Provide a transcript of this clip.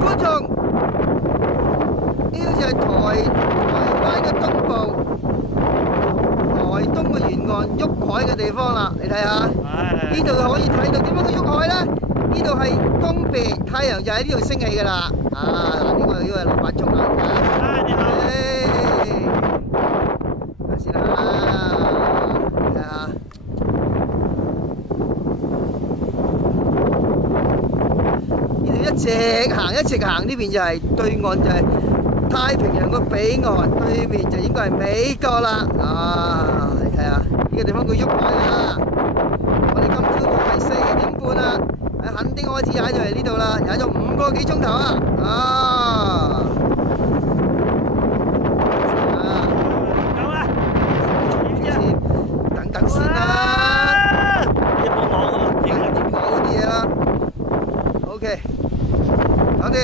觀眾，呢個就係台灣嘅東部，台東嘅沿岸喐海嘅地方啦。你睇下，呢度可以睇到點樣嘅喐海咧？呢度係東邊，太陽就喺呢度升起㗎啦。嗱，呢個係老闆鐘啦。你好。睇下先啦，睇下。一直行，呢邊就係對岸，就係太平洋個彼岸，對面就應該係美國啦。你睇下呢個地方叫喐海啊！我哋今朝早係4點半啦，墾丁開始踩到嚟呢度啦，踩咗5個幾鐘頭啊！夠啦，等等先啦，你冇網啊？好啲嘢啦。OK，搞掂。